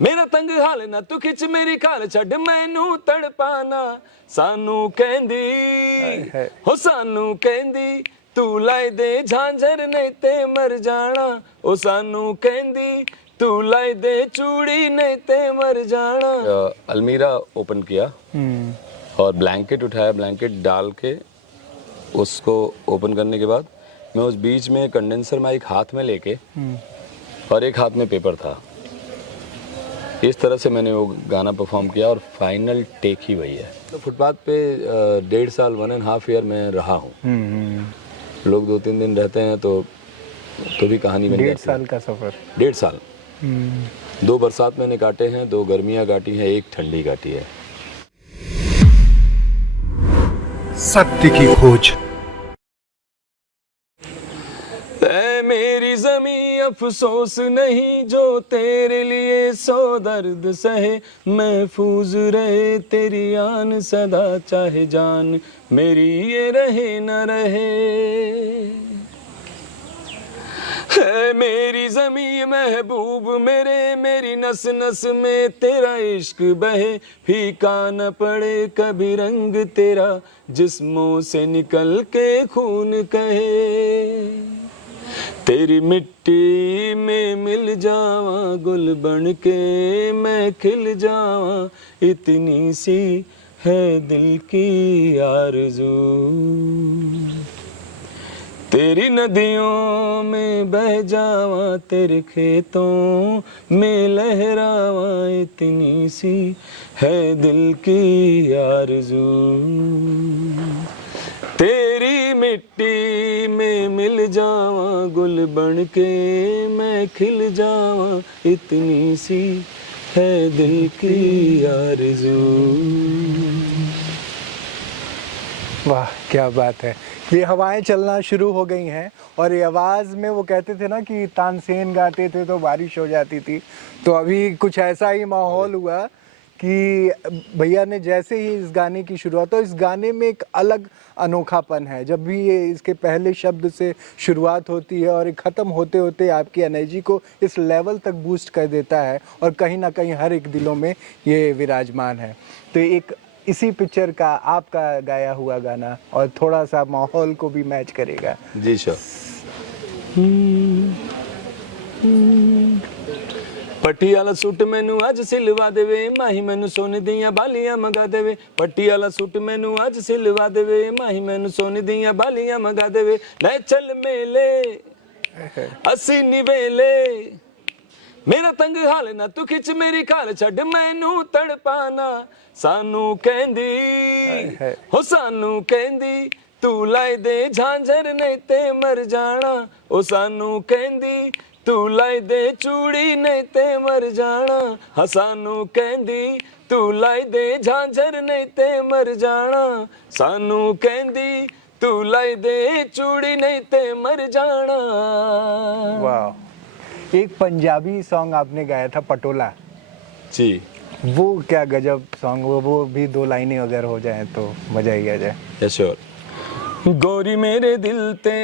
मेरा तंग हाल ना तू खिच मेरी खाल छड़ मैनू तड़पाना सानू कहंदी हो सानू कहंदी तू लाई दे झांझर नहीं ते मर जाना ओ सानू कहंदी तू लाई दे चूड़ी नहीं ते मर जाना। अलमीरा ओपन किया और ब्लैंकेट उठाया, ब्लैंकेट डाल के उसको ओपन करने के बाद मैं उस बीच में कंडेंसर माइक हाथ में लेके और एक हाथ में पेपर था, इस तरह से मैंने वो गाना परफॉर्म किया और फाइनल टेक ही वही है। तो फुटपाथ पे 1.5 साल 1.5 ईयर में रहा हूँ। लोग 2-3 दिन रहते हैं तो भी कहानी बन जाती है। 1.5 साल का सफर। 1.5 साल। 2 बरसात मैंने काटे हैं, 2 गर्मियाँ काटी हैं, 1 ठंडी काटी है। सत्य की खोज। मेरी ज़मीं अफसोस नहीं जो तेरे लिए सौ दर्द सहे, महफूज रहे तेरी आन सदा चाहे जान मेरी ये रहे न रहे। है मेरी ज़मीं महबूब मेरे, मेरी नस नस में तेरा इश्क बहे, फीका न पड़े कभी रंग तेरा जिस्मों से निकल के खून कहे। तेरी मिट्टी में मिल जावा गुल बन के मैं खिल जावा, इतनी सी है दिल की आरज़ू। तेरी नदियों में बह जावा तेरे खेतों में लहरावा, इतनी सी है दिल की आरज़ू। तेरी मिट्टी में मिल जावा गुल बन के मैं खिल जावा, इतनी सी है दिल की आरज़ू। वाह क्या बात है। ये हवाएं चलना शुरू हो गई हैं और ये आवाज़ में वो कहते थे ना कि तानसेन गाते थे तो बारिश हो जाती थी, तो अभी कुछ ऐसा ही माहौल हुआ कि भैया ने जैसे ही इस गाने की शुरुआत, तो इस गाने में एक अलग अनोखापन है। जब भी ये इसके पहले शब्द से शुरुआत होती है और ख़त्म होते होते आपकी एनर्जी को इस लेवल तक बूस्ट कर देता है और कहीं ना कहीं हर एक दिलों में ये विराजमान है। तो एक इसी पिक्चर का आपका गाया हुआ गाना और थोड़ा सा माहौल को भी मैच करेगा। जी श्योर। पट्टी वाला सूट मैनू अज सिलवा देवे माही मैनू सोने दियां बालियां मंगा देवे, पट्टी वाला सूट मैनू अज सिलवा देवे माही मैनू सोने दियां बालियां मंगा देवे, ले चल मेले असी निवेले, मेरा तंग हाल ना तू खिच मेरी खाल छड़ मैनू तड़पाना सानू कहंदी हो सानू कहंदी तू लाई दे झांझर नहीं ते मर जाना, ओ सानू कहंदी तू लाई दे चूड़ी नहीं ते मर जाना, हाँ सानू कहंदी तू लाई दे झांझर नहीं ते मर जाना, सानू कहंदी तू लाई दे चूड़ी नहीं ते मर जाना। वाह। एक पंजाबी सॉन्ग आपने गाया था पटोला जी, वो क्या गजब सॉन्ग, वो भी 2 लाइनें अगर हो जाए तो मजा ही आ जाए। Yes sure. गोरी मेरे दिल ते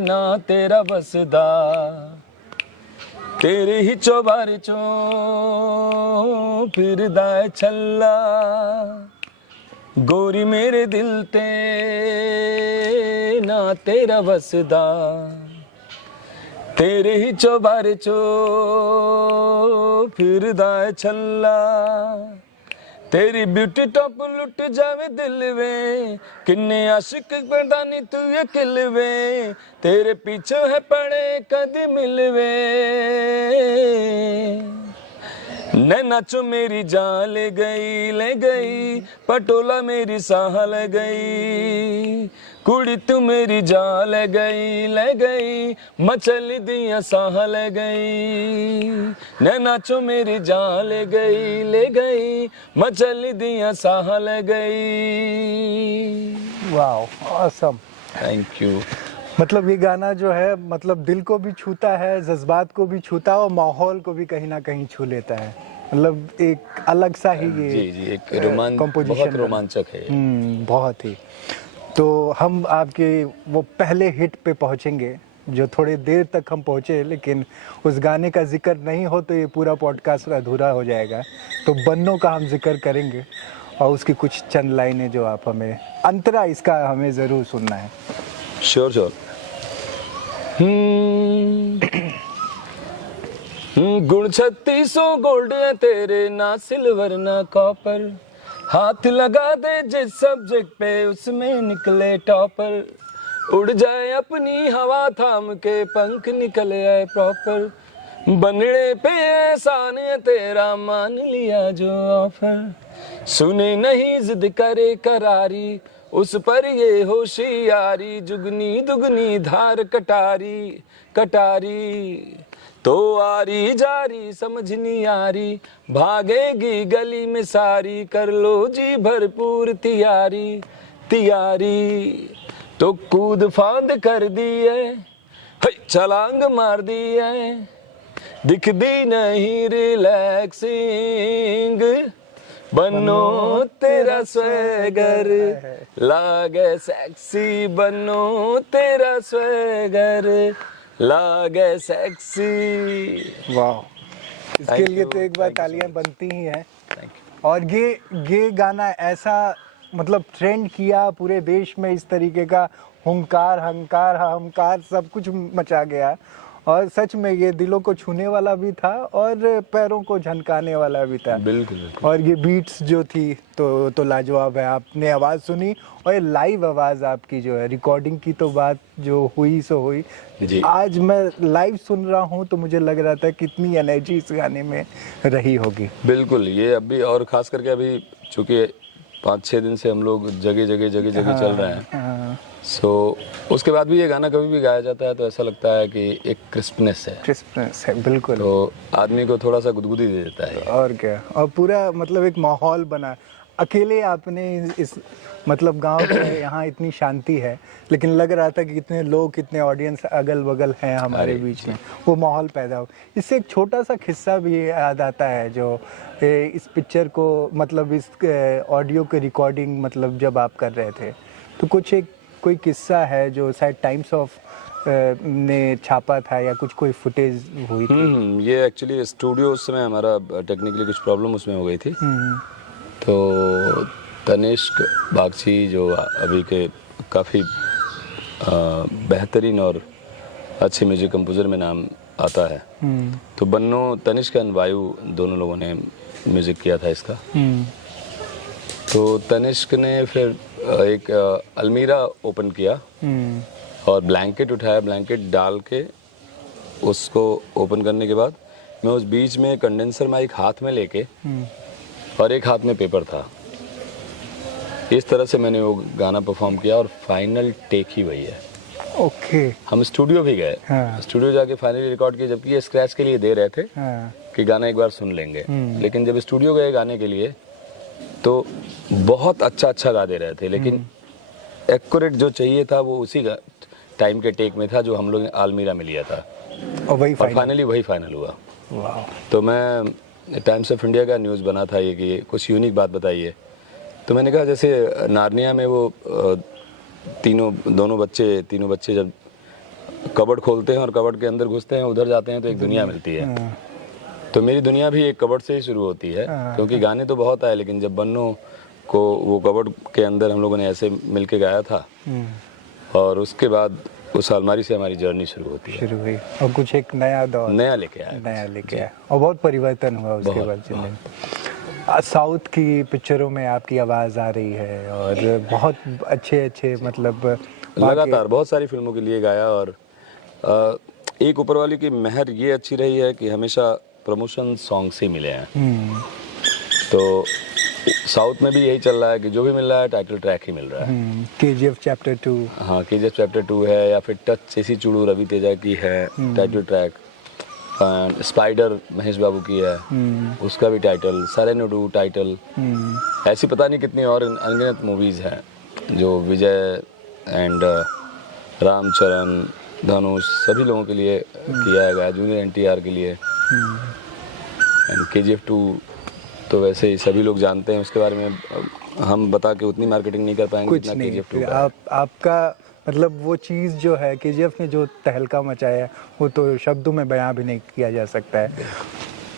ना तेरा बसदा, तेरे ही चौबारे चो फिरदा है छल्ला, गोरी मेरे दिल ते ना तेरा बसदा, तेरे ही चौबारे चो फिरदा है छल्ला, तेरी ब्यूटी टॉप लुट जावे दिल वे, किन्ने आशिक बंदानी तू ये किल वे, तेरे पीछे है पड़े कदी मिलवे, नैना चो मेरी जान ले गई पटोला मेरी साह ले गई, कुड़ी तू मेरी जान ले गई मचली दिया साह ले गई, नैना चो मेरी जान ले गई मचली दिया साह ले गई। वाह ऑसम, थैंक यू। मतलब ये गाना जो है मतलब दिल को भी छूता है, जज्बात को भी छूता है और माहौल को भी कहीं ना कहीं छू लेता है। मतलब एक अलग सा ही ये जी एक बहुत रोमांचक है। बहुत ही। तो हम आपके वो पहले हिट पे पहुंचेंगे जो थोड़ी देर तक हम पहुँचे, लेकिन उस गाने का जिक्र नहीं हो तो ये पूरा पॉडकास्ट अधूरा हो जाएगा। तो बन्नों का हम जिक्र करेंगे और उसकी कुछ चंद लाइनें जो आप हमें अंतरा इसका हमें ज़रूर सुनना है। Sure sure. गुण 3600 गोल्ड है तेरे, ना सिल्वर ना कॉपर, हाथ लगा दे जिस सब्जेक्ट पे उसमें निकले टॉपर, उड़ जाए अपनी हवा थाम के पंख निकले आए प्रॉपर, बनने पे एहसान है तेरा मान लिया जो ऑफर, सुने नहीं जिद करे करारी उस पर ये होशियारी, जुगनी दुगनी धार कटारी कटारी, तो आरी जारी समझ नहीं आ रही, भागेगी गली में सारी, कर लो जी भरपूर तैयारी तैयारी, तो कूद फांद कर दी है, छलांग मार दी है, दिखदी नहीं रिलैक्सिंग, बनो तेरा स्वैगर लागे सेक्सी, बनो तेरा स्वैगर लागे सेक्सी। वाह, इसके लिए तो एक बार तालियां बनती ही हैं। और ये गाना ऐसा मतलब ट्रेंड किया पूरे देश में, इस तरीके का हुंकार हंकार हमकार सब कुछ मचा गया, और सच में ये दिलों को छूने वाला भी था और पैरों को झनकाने वाला भी था। बिल्कुल। और ये बीट्स जो थी तो लाजवाब है। आपने आवाज़ सुनी और ये लाइव आवाज़ आपकी जो है, रिकॉर्डिंग की तो बात जो हुई सो हुई जी। आज मैं लाइव सुन रहा हूँ तो मुझे लग रहा था कितनी एनर्जी इस गाने में रही होगी। बिल्कुल, ये अभी और खास करके अभी चूंकि 5-6 दिन से हम लोग जगह जगह चल रहे हैं, सो उसके बाद भी ये गाना कभी भी गाया जाता है तो ऐसा लगता है कि एक क्रिस्पनेस है। बिल्कुल। तो आदमी को थोड़ा सा गुदगुदी दे देता है। और क्या, और पूरा मतलब एक माहौल बना। अकेले आपने इस मतलब गांव के यहाँ इतनी शांति है, लेकिन लग रहा था कि कितने लोग, कितने ऑडियंस अगल बगल हैं हमारे बीच में, वो माहौल पैदा हो। इससे एक छोटा सा किस्सा भी याद आता है जो इस पिक्चर को मतलब इस ऑडियो की रिकॉर्डिंग मतलब जब आप कर रहे थे, तो कुछ एक कोई किस्सा है जो शायद टाइम्स ऑफ ने छापा था या कोई फुटेज हुई थी? ये एक्चुअली स्टूडियो उस समय हमारा टेक्निकली कुछ प्रॉब्लम उसमें हो गई थी, तो तनिष्क बागची जो अभी के काफ़ी बेहतरीन और अच्छे म्यूजिक कंपोजर में नाम आता है, तो बन्नो, तनिष्क एंड वायु दोनों लोगों ने म्यूजिक किया था इसका। तो तनिष्क ने फिर एक अलमीरा ओपन किया और ब्लैंकेट उठाया, ब्लैंकेट डाल के उसको ओपन करने के बाद मैं उस बीच में कंडेंसर माइक हाथ में लेके और एक हाथ में पेपर था, इस तरह से मैंने वो गाना परफॉर्म किया और फाइनल टेक ही वही है। ओके। हम स्टूडियो भी गए, स्टूडियो जाके फाइनली रिकॉर्ड किया, जबकि ये स्क्रैच के लिए दे रहे थे कि गाना एक बार सुन लेंगे, लेकिन जब स्टूडियो गए गाने के लिए तो बहुत अच्छा गा दे रहे थे, लेकिन एक्यूरेट जो चाहिए था वो उसी टाइम के टेक में था जो हम लोग ने अलमीरा में लिया था, और फाइनली वही फाइनल हुआ। वाह। तो मैं टाइम्स ऑफ इंडिया का न्यूज़ बना था ये कि कुछ यूनिक बात बताइए, तो मैंने कहा जैसे नार्निया में वो तीनों बच्चे जब कबर्ड खोलते हैं और कबर्ड के अंदर घुसते हैं, उधर जाते हैं तो एक दुनिया मिलती है, तो मेरी दुनिया भी एक कबर्ड से ही शुरू होती है, क्योंकि गाने तो बहुत आए, लेकिन जब बन्नो को वो कबर्ड के अंदर हम लोगों ने ऐसे मिलके गाया था, और उसके बाद उस अलमारी से हमारी जर्नी शुरू हुई और कुछ एक नया दौर लेके आया और बहुत परिवर्तन हुआ उसके बाद। साउथ की पिक्चरों में आपकी आवाज़ आ रही है और बहुत अच्छे मतलब लगातार बहुत सारी फिल्मों के लिए गाया, और एक ऊपर वाली की मेहर ये अच्छी रही है कि हमेशा प्रमोशन सॉन्ग्स ही मिले हैं। तो साउथ में भी यही चल रहा है कि जो भी मिल रहा है टाइटल ट्रैक ही मिल रहा है। KGF चैप्टर 2, हाँ KGF चैप्टर 2 है, या फिर टच चेसी चूड़ू रवि तेजा की है टाइटल ट्रैक, स्पाइडर महेश बाबू की है उसका भी टाइटल, सरेनुडू टाइटल, ऐसी पता नहीं कितनी और अनगिनत मूवीज हैं जो विजय एंड रामचरण, धनुष सभी लोगों के लिए किया है, जूनियर NTR के लिए, एंड KGF 2 तो वैसे ही सभी लोग जानते हैं, उसके बारे में हम बता के उतनी मार्केटिंग नहीं कर पाएंगे कुछ नहीं। आपका मतलब वो चीज़ जो है केजीएफ ने जो तहलका मचाया वो तो शब्दों में बयां भी नहीं किया जा सकता है।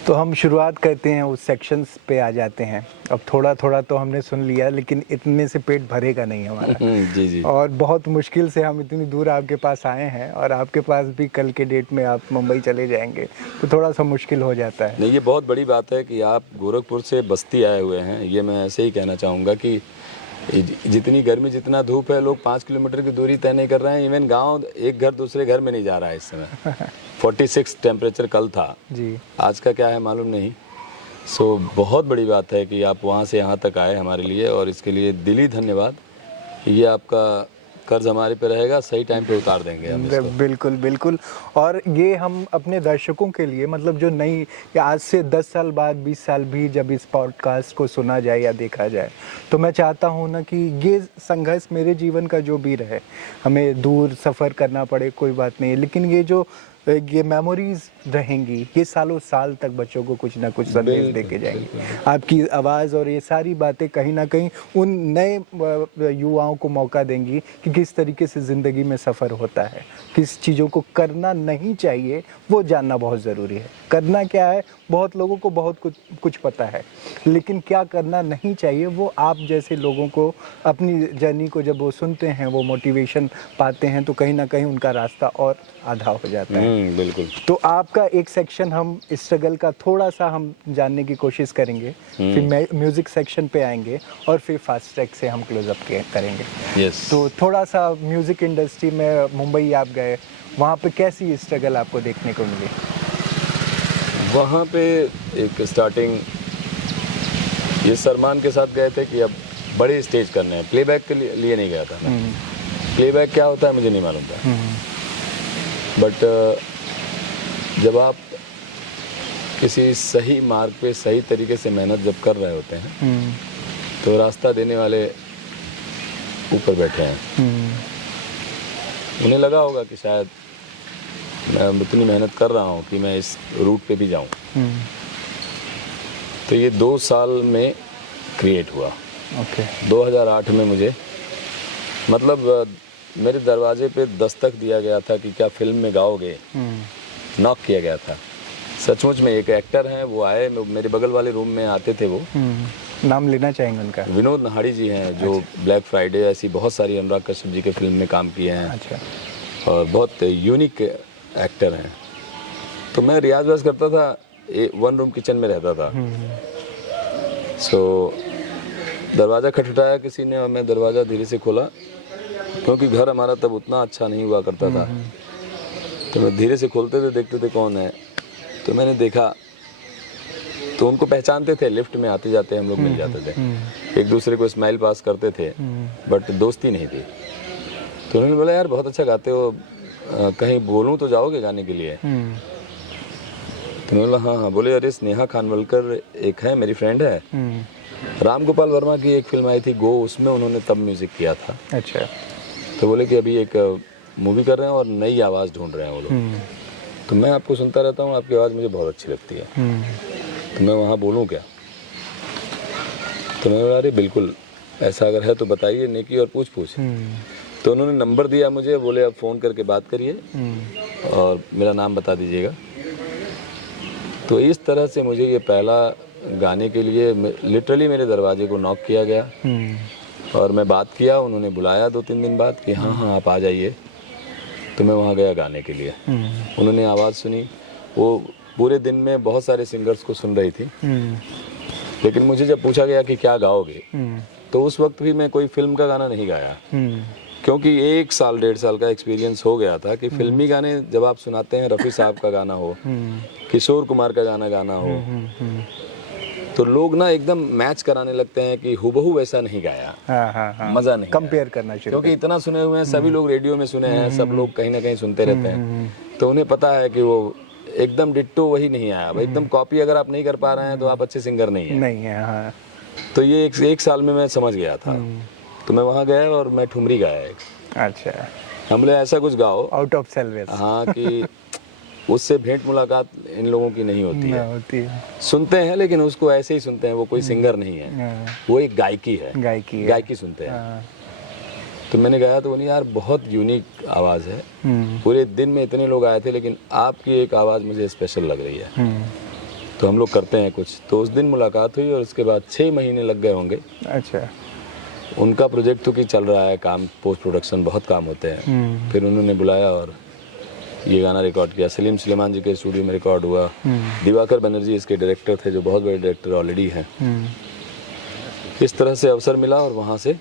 तो हम शुरुआत करते हैं, उस सेक्शंस पे आ जाते हैं। अब थोड़ा थोड़ा तो हमने सुन लिया, लेकिन इतने से पेट भरेगा नहीं हमारा। जी जी। और बहुत मुश्किल से हम इतनी दूर आपके पास आए हैं, और आपके पास भी कल के डेट में आप मुंबई चले जाएंगे, तो थोड़ा सा मुश्किल हो जाता है। नहीं, ये बहुत बड़ी बात है कि आप गोरखपुर से बस्ती आए हुए हैं। ये मैं ऐसे ही कहना चाहूँगा कि जितनी गर्मी जितना धूप है, लोग 5 किलोमीटर की दूरी तय नहीं कर रहे हैं। इवन गांव एक घर दूसरे घर में नहीं जा रहा है इस समय। 46 टेम्परेचर कल था जी, आज का क्या है मालूम नहीं। सो बहुत बड़ी बात है कि आप वहाँ से यहाँ तक आए हमारे लिए, और इसके लिए दिली धन्यवाद। ये आपका कर्ज हमारे पे रहेगा, सही टाइम पे उतार देंगे हम इसको। बिल्कुल बिल्कुल। और ये हम अपने दर्शकों के लिए, मतलब जो नई या आज से 10 साल बाद 20 साल भी जब इस पॉडकास्ट को सुना जाए या देखा जाए, तो मैं चाहता हूँ ना कि ये संघर्ष मेरे जीवन का जो भी रहे, हमें दूर सफ़र करना पड़े कोई बात नहीं, लेकिन ये मेमोरीज रहेंगी, ये सालों साल तक बच्चों को कुछ ना कुछ संदेश दे के जाएंगी। आपकी आवाज़ और ये सारी बातें कहीं ना कहीं उन नए युवाओं को मौका देंगी कि किस तरीके से ज़िंदगी में सफ़र होता है, किस चीज़ों को करना नहीं चाहिए वो जानना बहुत ज़रूरी है। करना क्या है, बहुत लोगों को बहुत कुछ पता है, लेकिन क्या करना नहीं चाहिए वो आप जैसे लोगों को, अपनी जर्नी को जब वो सुनते हैं, वो मोटिवेशन पाते हैं, तो कहीं ना कहीं उनका रास्ता और आधा हो जाता है। बिल्कुल। तो आपका एक सेक्शन हम स्ट्रगल का थोड़ा सा हम जानने की कोशिश करेंगे, फिर म्यूजिक सेक्शन पे आएंगे, और फिर फास्ट ट्रैक से हम क्लोज अप करेंगे। तो थोड़ा सा म्यूजिक इंडस्ट्री में मुंबई आप गए, वहाँ पे कैसी स्ट्रगल आपको देखने को मिली? वहाँ पे एक स्टार्टिंग ये सलमान के साथ गए थे कि अब बड़े स्टेज करने हैं, प्लेबैक के लिए नहीं गया था मैं। प्लेबैक क्या होता है मुझे नहीं मालूम था, बट जब आप किसी सही मार्ग पे सही तरीके से मेहनत जब कर रहे होते हैं, तो रास्ता देने वाले ऊपर बैठे हैं। उन्हें लगा होगा कि शायद मैं उतनी मेहनत कर रहा हूँ कि मैं इस रूट पे भी जाऊँ। तो ये 2 साल में क्रिएट हुआ। 2008 में मुझे, मतलब मेरे दरवाजे पे दस्तक दिया गया था कि क्या फिल्म में गाओगे, नॉक किया गया था। सचमुच में एक एक्टर हैं, वो आए, मेरे बगल वाले रूम में आते थे। वो नाम लेना चाहेंगे उनका? विनोद नहाड़ी जी हैं, जो ब्लैक फ्राइडे ऐसी बहुत सारी अनुराग कश्यप जी के फिल्म में काम किए हैं। अच्छा। और बहुत यूनिक एक्टर हैं। तो मैं रियाज व्याज करता था, 1 रूम किचन में रहता था। सो दरवाज़ा खटखटाया किसी ने, और मैं दरवाज़ा धीरे से खोला, क्योंकि घर हमारा तब उतना अच्छा नहीं हुआ करता था। तो मैं धीरे से खोलते थे, देखते थे कौन है। तो मैंने देखा, तो उनको पहचानते थे, लिफ्ट में आते जाते हम लोग मिल जाते थे, एक दूसरे को स्माइल पास करते थे, बट दोस्ती नहीं थी। तो उन्होंने बोला, यार बहुत अच्छा गाते हो, कहीं बोलूं तो जाओगे गाने के लिए? तो मैंने बोला हाँ हाँ। बोले, अरे स्नेहा खानवलकर एक है, मेरी फ्रेंड है, राम गोपाल वर्मा की एक फिल्म आई थी गो, उसमें उन्होंने तब म्यूजिक किया था। अच्छा। तो बोले कि अभी एक मूवी कर रहे हैं और नई आवाज़ ढूंढ रहे हैं वो लोग। तो मैं आपको सुनता रहता हूँ, आपकी आवाज़ मुझे बहुत अच्छी लगती है, तो मैं वहाँ बोलूँ क्या? तो मैंने बोला, अरे बिल्कुल, ऐसा अगर है तो बताइए, नेकी और पूछ पूछ। तो उन्होंने नंबर दिया मुझे, बोले अब फ़ोन करके बात करिए और मेरा नाम बता दीजिएगा। तो इस तरह से मुझे ये पहला गाने के लिए लिटरली मेरे दरवाजे को नॉक किया गया, और मैं बात किया, उन्होंने बुलाया 2-3 दिन बाद कि हाँ हाँ आप आ जाइए। तो मैं वहाँ गया गाने के लिए। उन्होंने आवाज़ सुनी, वो पूरे दिन में बहुत सारे सिंगर्स को सुन रही थी, लेकिन मुझे जब पूछा गया कि क्या गाओगे, तो उस वक्त भी मैं कोई फिल्म का गाना नहीं गाया, क्योंकि 1 साल 1.5 साल का एक्सपीरियंस हो गया था कि फिल्मी गाने जब आप सुनाते हैं, रफ़ी साहब का गाना हो, किशोर कुमार का गाना हो, तो लोग ना एकदम मैच कराने लगते हैं कि हुबहू वैसा नहीं गाया। हाँ। मजा नहीं, कंपेयर करना शुरू, क्योंकि इतना सुने हुए हैं, सभी लोग रेडियो में सुने हैं, सब लोग कहीं ना कहीं सुनते रहते हैं, तो उन्हें पता है कि वो एकदम डिट्टो वही नहीं आया। एकदम कॉपी अगर आप नहीं कर पा रहे हैं तो आप अच्छे सिंगर नहीं है। हाँ। तो ये 1 साल में मैं समझ गया था। तो मैं वहाँ गया और मैं ठुमरी गाया। अच्छा। हमने ऐसा कुछ गाओ आउट ऑफ सेल्वेस, हाँ, कि उससे भेंट मुलाकात इन लोगों की नहीं होती है। सुनते हैं लेकिन उसको ऐसे ही सुनते हैं, वो कोई सिंगर नहीं है, वो एक गायकी है, गायकी सुनते हैं। तो मैंने गाया तो बोली यार बहुत यूनिक आवाज़ है, पूरे दिन में इतने लोग आए थे लेकिन आपकी एक आवाज़ मुझे स्पेशल लग रही है, तो हम लोग करते हैं कुछ। तो उस दिन मुलाकात हुई और उसके बाद 6 महीने लग गए होंगे। अच्छा। उनका प्रोजेक्ट तो कि चल रहा है काम, पोस्ट प्रोडक्शन बहुत काम होते हैं। फिर उन्होंने बुलाया और ये गाना रिकॉर्ड किया। सलीम सुलेमान जी के स्टूडियो में रिकॉर्ड हुआ। दिवाकर बनर्जी इसके डायरेक्टर थे, जो बहुत बड़े डायरेक्टर ऑलरेडी हैं। इस तरह से अवसर मिला और वहाँ से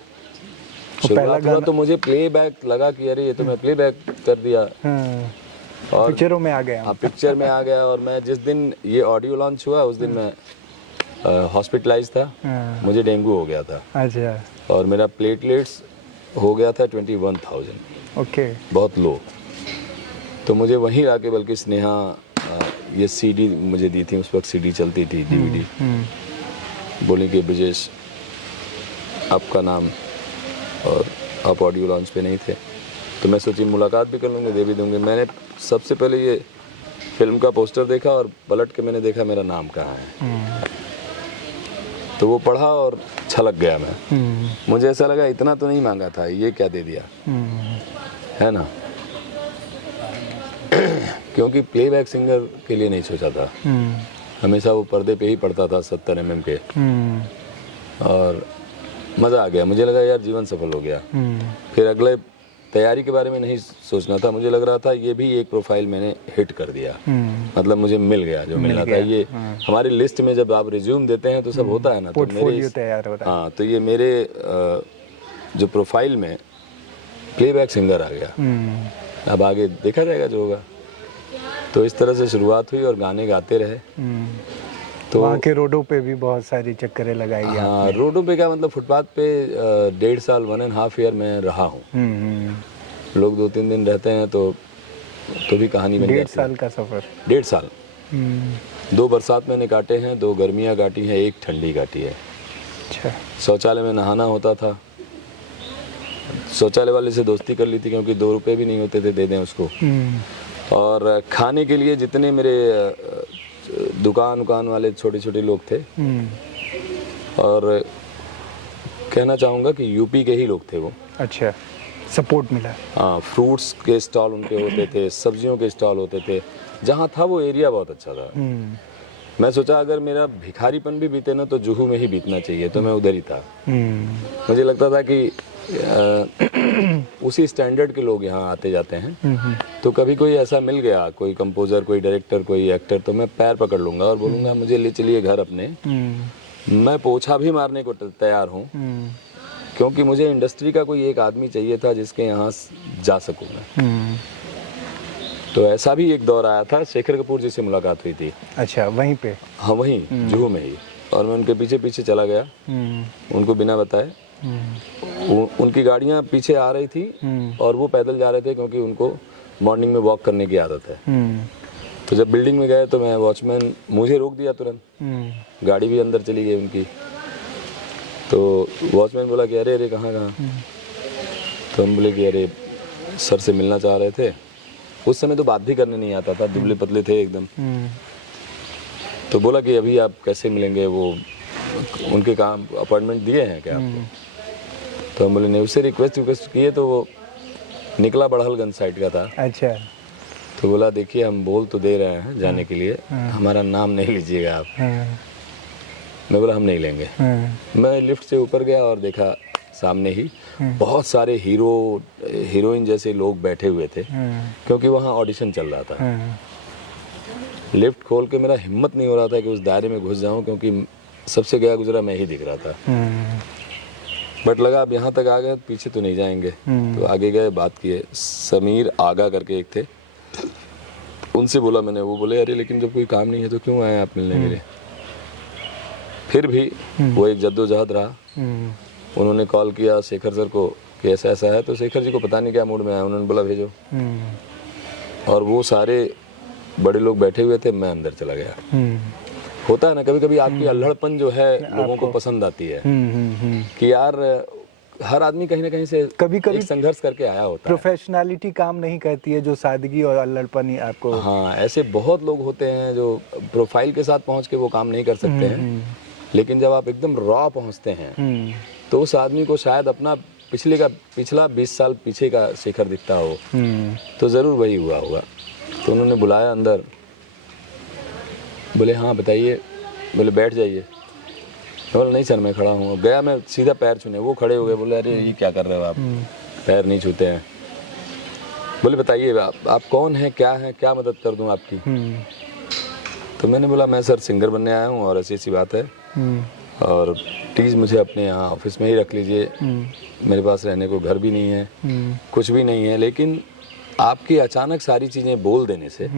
शुरुआत हुआ। तो मुझे प्लेबैक लगा कि अरे ये तो मैं प्लेबैक कर दिया और पिक्चरों में आ गया। हाँ, पिक्चर में आ गया। और मैं जिस दिन ये ऑडियो लॉन्च हुआ उस दिन मैं हॉस्पिटलाइज था, मुझे डेंगू हो गया था। अच्छा। और मेरा प्लेटलेट्स हो गया था 21,000। ओके। बहुत लो। तो मुझे वहीं आके बल्कि स्नेहा ये सीडी मुझे दी थी, उस वक्त सीडी चलती थी, डीवीडी। बोली कि ब्रिजेश आपका नाम, और आप ऑडियो लॉन्च पे नहीं थे, तो मैं सोची मुलाकात भी कर लूँगी, दे भी दूँगी। मैंने सबसे पहले ये फिल्म का पोस्टर देखा और पलट के मैंने देखा मेरा नाम कहाँ है। तो वो पढ़ा और छलक गया मैं। मुझे ऐसा लगा इतना तो नहीं मांगा था, ये क्या दे दिया, है ना। क्योंकि प्लेबैक सिंगर के लिए नहीं सोचा था, हमेशा वो पर्दे पे ही पढ़ता था 70 mm के। और मज़ा आ गया, मुझे लगा यार जीवन सफल हो गया। फिर अगले तैयारी के बारे में नहीं सोचना था, मुझे लग रहा था ये भी एक प्रोफाइल मैंने हिट कर दिया, मतलब मुझे मिल गया जो मिलना था। ये हमारी लिस्ट में जब आप रिज्यूम देते हैं तो सब होता है ना, तो मेरे तैयार होता है। हाँ, तो ये मेरे जो प्रोफाइल में प्लेबैक सिंगर आ गया। अब आगे देखा जाएगा जो होगा। तो इस तरह से शुरुआत हुई और गाने गाते रहे। तो वहाँ के रोडों पे भी बहुत सारी चक्करें लगाई। हाँ, रोडों पे क्या मतलब, फुटपाथ पे 1.5 साल 1.5 ईयर में रहा हूँ। लोग 2-3 दिन रहते हैं तो भी कहानी बन जाती है। 1.5 साल का सफर। 1.5 साल। 2 बरसात मैंने काटे हैं, 2 गर्मियाँ काटी हैं, 1 ठंडी काटी है। अच्छा। शौचालय में नहाना होता था, शौचालय वाले से दोस्ती कर ली थी क्योंकि 2 रुपए भी नहीं होते थे, दे दें उसको। और खाने के लिए जितने मेरे दुकान वाले छोटे छोटे लोग थे, और कहना चाहूँगा कि यूपी के ही लोग थे वो। अच्छा, सपोर्ट मिला। हाँ, फ्रूट्स के स्टॉल उनके होते थे, सब्जियों के स्टॉल होते थे। जहाँ था वो एरिया बहुत अच्छा था। मैं सोचा अगर मेरा भिखारीपन भी बीते ना तो जुहू में ही बीतना चाहिए, तो मैं उधर ही था। मुझे लगता था कि उसी स्टैंडर्ड के लोग यहाँ आते जाते हैं, तो कभी कोई ऐसा मिल गया, कोई कंपोजर, कोई डायरेक्टर, कोई एक्टर, तो मैं पैर पकड़ लूँगा और बोलूँगा मुझे ले चलिए घर अपने। मैं पोछा भी मारने को तैयार हूँ, क्योंकि मुझे इंडस्ट्री का कोई एक आदमी चाहिए था जिसके यहाँ जा सकूँ मैं। तो ऐसा भी एक दौर आया था, शेखर कपूर जी से मुलाकात हुई थी। अच्छा, वहीं पे? हाँ, वहीं जुहू में ही। और मैं उनके पीछे पीछे चला गया, उनको बिना बताए। उनकी गाड़ियाँ पीछे आ रही थी और वो पैदल जा रहे थे, क्योंकि उनको मॉर्निंग में वॉक करने की आदत है। तो जब बिल्डिंग में गए तो मैं वॉचमैन, मुझे रोक दिया तुरंत, गाड़ी भी अंदर चली गई उनकी। तो वॉचमैन बोला कि अरे अरे कहाँ। तो हम बोले कि अरे सर से मिलना चाह रहे थे। उस समय तो बात भी करने नहीं आता था, दुबले पतले थे एकदम। तो बोला कि अभी आप कैसे मिलेंगे, वो उनके काम अपॉइंटमेंट दिए हैं क्या आपको? तो हम बोले नहीं। उससे रिक्वेस्ट किए तो वो निकला बड़हलगंज साइड का था। अच्छा। तो बोला देखिए हम बोल तो दे रहे हैं जाने के लिए, हमारा नाम नहीं लीजिएगा आप। मैं बोला हम नहीं लेंगे। मैं लिफ्ट से ऊपर गया और देखा सामने ही बहुत सारे हीरोइन जैसे लोग बैठे हुए थे, क्योंकि वहाँ ऑडिशन चल रहा था। लिफ्ट खोल के मेरा हिम्मत नहीं हो रहा था कि उस दायरे में घुस जाऊं, क्योंकि सबसे गया गुजरा मैं ही दिख रहा था। बट लगा अब यहाँ तक आ गए, पीछे तो नहीं जाएंगे। तो आगे गए, बात किए। समीर आगा करके एक थे, उनसे बोला मैंने। वो बोले अरे लेकिन जब कोई काम नहीं है तो क्यों आए आप मिलने के लिए? फिर भी वो एक जद्दोजहद रहा। उन्होंने कॉल किया शेखर सर को कि ऐसा ऐसा है, तो शेखर जी को पता नहीं क्या मूड में आया, उन्होंने बोला भेजो। और वो सारे बड़े लोग बैठे हुए थे, मैं अंदर चला गया। होता है ना कभी कभी आपकी अल्हड़पन जो है लोगों को पसंद आती है, कि यार हर आदमी कहीं ना कहीं से कभी एक संघर्ष करके आया होता है। प्रोफेशनलिटी काम नहीं करती है, जो सादगी और अल्हड़पन ही आपको। हाँ, ऐसे बहुत लोग होते हैं जो प्रोफाइल के साथ पहुंच के वो काम नहीं कर सकते हैं, लेकिन जब आप एकदम रॉ पहुंचते हैं तो उस आदमी को शायद अपना पिछला 20 साल पीछे का शेखर दिखता हो तो ज़रूर वही हुआ होगा। तो उन्होंने बुलाया अंदर, बोले हाँ बताइए, बोले बैठ जाइए। बोला नहीं सर मैं खड़ा हूँ। गया मैं सीधा पैर छूने, वो खड़े हो गए, बोले अरे ये क्या कर रहे हो आप, पैर नहीं छूते हैं। बोले बताइए आप कौन हैं, क्या मदद कर दूँ आपकी। तो मैंने बोला मैं सर सिंगर बनने आया हूँ और ऐसी बात है, और प्लीज़ मुझे अपने यहाँ ऑफिस में ही रख लीजिए, मेरे पास रहने को घर भी नहीं है, कुछ भी नहीं है, लेकिन आपकी अचानक सारी चीज़ें बोल देने से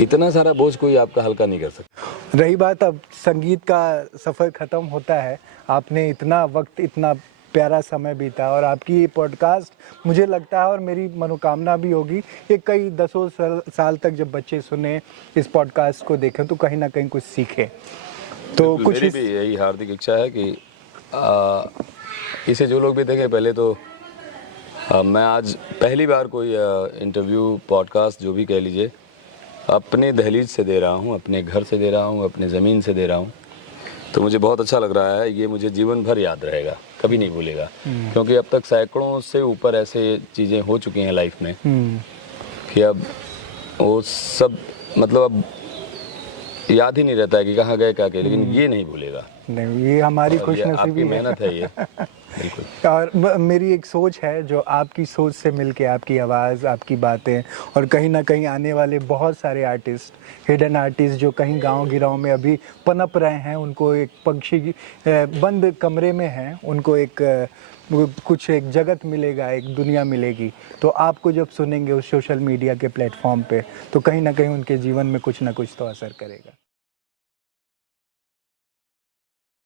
इतना सारा बोझ कोई आपका हल्का नहीं कर सकता। रही बात अब संगीत का सफ़र ख़त्म होता है, आपने इतना वक्त, इतना प्यारा समय बीता, और आपकी ये पॉडकास्ट मुझे लगता है और मेरी मनोकामना भी होगी कि कई दसों साल तक जब बच्चे सुने इस पॉडकास्ट को देखें तो कहीं ना कहीं कुछ सीखें। तो कुछ मेरी भी यही हार्दिक इच्छा है कि इसे जो लोग भी देखें। पहले तो मैं आज पहली बार कोई इंटरव्यू, पॉडकास्ट जो भी कह लीजिए, अपने दहलीज से दे रहा हूँ, अपने घर से दे रहा हूँ, अपने ज़मीन से दे रहा हूँ। तो मुझे बहुत अच्छा लग रहा है। ये मुझे जीवन भर याद रहेगा, कभी नहीं भूलेगा, क्योंकि अब तक सैकड़ों से ऊपर ऐसे चीज़ें हो चुकी हैं लाइफ में कि अब वो सब मतलब अब याद ही नहीं रहता है कि कहाँ गए क्या गए, लेकिन ये नहीं भूलेगा। नहीं, ये हमारी खुशनसीबी आपकी है। मेहनत है ये। बिल्कुल। और मेरी एक सोच है जो आपकी सोच से मिलके, आपकी आवाज़, आपकी बातें, और कहीं ना कहीं आने वाले बहुत सारे आर्टिस्ट, हिडन आर्टिस्ट जो कहीं गांव गिराव में अभी पनप रहे हैं, उनको एक पंछी बंद कमरे में हैं, उनको एक कुछ एक जगत मिलेगा, एक दुनिया मिलेगी। तो आपको जब सुनेंगे उस सोशल मीडिया के प्लेटफॉर्म पे, तो कहीं ना कहीं उनके जीवन में कुछ ना कुछ तो असर करेगा।